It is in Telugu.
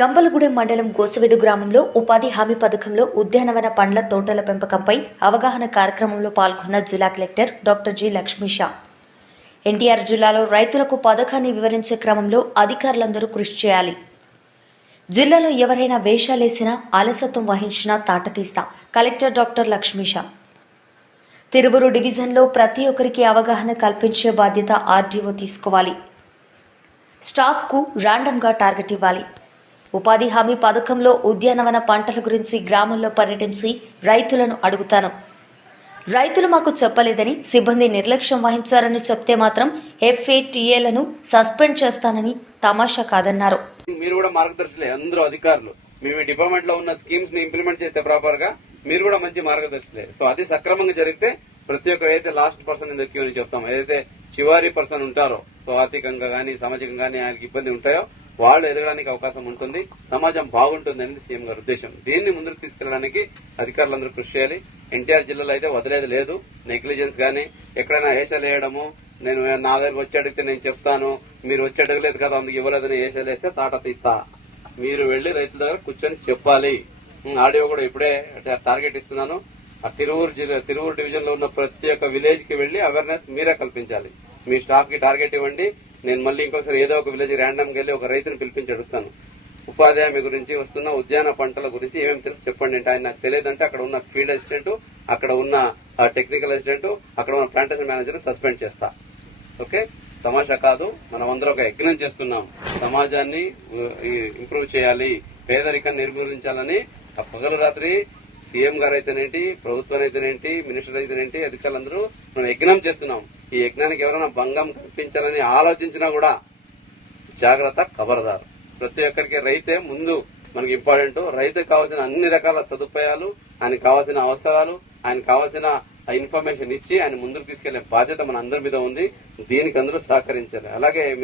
గంపలగూడెం మండలం గోసవీడు గ్రామంలో ఉపాధి హామీ పథకంలో ఉద్యానవన పండ్ల తోటల పెంపకంపై అవగాహన కార్యక్రమంలో పాల్గొన్న జిల్లా collector doctor G Lakshmisha. NTR జిల్లాలో రైతులకు పథకాన్ని వివరించే క్రమంలో అధికారులందరూ కృషి చేయాలి. జిల్లాలో ఎవరైనా వేషాలేసినా అలసత్వం వహించినా తాటతీస్తా. Collector doctor Lakshmisha. తిరువురు డివిజన్లో ప్రతి ఒక్కరికి అవగాహన కల్పించే బాధ్యత ఆర్డీఓ తీసుకోవాలి. స్టాఫ్కు ర్యాండమ్గా టార్గెట్ ఇవ్వాలి. ఉపాధి హామీ పథకంలో ఉద్యానవన పంటల గురించి గ్రామంలో పర్యటించి రైతులను అడుగుతాను. రైతులు మాకు చెప్పలేదని సిబ్బంది నిర్లక్ష్యం వహించారని చెప్తే మాత్రం FATAలను సస్పెండ్ చేస్తానని తమాషా కాదన్నారు. మీరు కూడా మార్గదర్శులే, అందరూ అధికారులు. మీ డిపార్ట్మెంట్ లో ఉన్న స్కీమ్స్ ని ఇంప్లిమెంట్ చేస్తే ప్రాపర్ గా మీరు కూడా మంచి మార్గదర్శులే. సో అది సక్రమంగా జరిగితే ప్రతి ఒక్కరు ఏదైతే last person in the queue అని చెప్తాం, ఏదైతే చివరి పర్సన్ ఉంటారో, సో ఆర్థికంగా గానీ సామాజికంగా గానీ ఆయనకి ఇబ్బంది ఉంటాయో వాళ్ళు ఎదగడానికి అవకాశం ఉంటుంది, సమాజం బాగుంటుంది అనేది సీఎం గారి ఉద్దేశం. దీన్ని ముందుకు తీసుకెళ్లడానికి అధికారులందరూ కృషి చేయాలి. ఎన్టీఆర్ జిల్లాలో అయితే వదిలేదు లేదు. నెగ్లిజెన్స్ గానీ ఎక్కడైనా ఏషాలు వేయడము, నేను నా దగ్గర వచ్చి అడిగితే నేను చెప్తాను, మీరు వచ్చి అడగలేదు కదా అందుకు ఇవ్వలేదని ఏషాలు వేస్తే తాట తీస్తా. మీరు వెళ్లి రైతుల దగ్గర కూర్చొని చెప్పాలి. ఆడియో కూడా ఇప్పుడే టార్గెట్ ఇస్తున్నాను. ఆ తిరువూరు డివిజన్ లో ఉన్న ప్రతి ఒక్క విలేజ్ కి వెళ్లి అవేర్నెస్ మీరే కల్పించాలి. మీ స్టాఫ్ కి టార్గెట్ ఇవ్వండి. నేను మళ్ళీ ఇంకొకసారి ఏదో ఒక విలేజ్ ర్యాండమ్ గా వెళ్లి ఒక రైతుని పిలిపించి అడుగుతాను. ఉపాధి హామీ గురించి, వస్తున్న ఉద్యాన పంటల గురించి ఏమేమి తెలుసు చెప్పండి అంటే, ఆయన నాకు తెలియదంటే అక్కడ ఉన్న ఫీల్డ్ అసిస్టెంట్, అక్కడ ఉన్న టెక్నికల్ అసిస్టెంట్, అక్కడ ఉన్న ప్లాంటేషన్ మేనేజర్ సస్పెండ్ చేస్తా. ఓకే, తమాషా కాదు. మనం అందరూ ఒక యజ్ఞం చేస్తున్నాం. సమాజాన్ని ఇంప్రూవ్ చేయాలి, పేదరికాన్ని నిర్మూలించాలని పగలు రాత్రి సీఎం గారు అయితేనేంటి, ప్రభుత్వం అయితేనేంటి, మినిస్టర్ అయితేనేంటి, అధికారులందరూ మనం యజ్ఞం చేస్తున్నాం. ఈ యజ్ఞానికి ఎవరైనా భంగం కల్పించాలని ఆలోచించినా కూడా జాగ్రత్త, ఖబర్దార్. ప్రతి ఒక్కరికి రైతే ముందు మనకి ఇంపార్టెంట్. రైతుకు కావాల్సిన అన్ని రకాల సదుపాయాలు, ఆయనకు కావాల్సిన అవసరాలు, ఆయనకు కావాల్సిన ఇన్ఫర్మేషన్ ఇచ్చి ఆయన ముందుకు తీసుకెళ్లే బాధ్యత మన అందరి మీద ఉంది. దీనికి అందరూ సహకరించాలి. అలాగే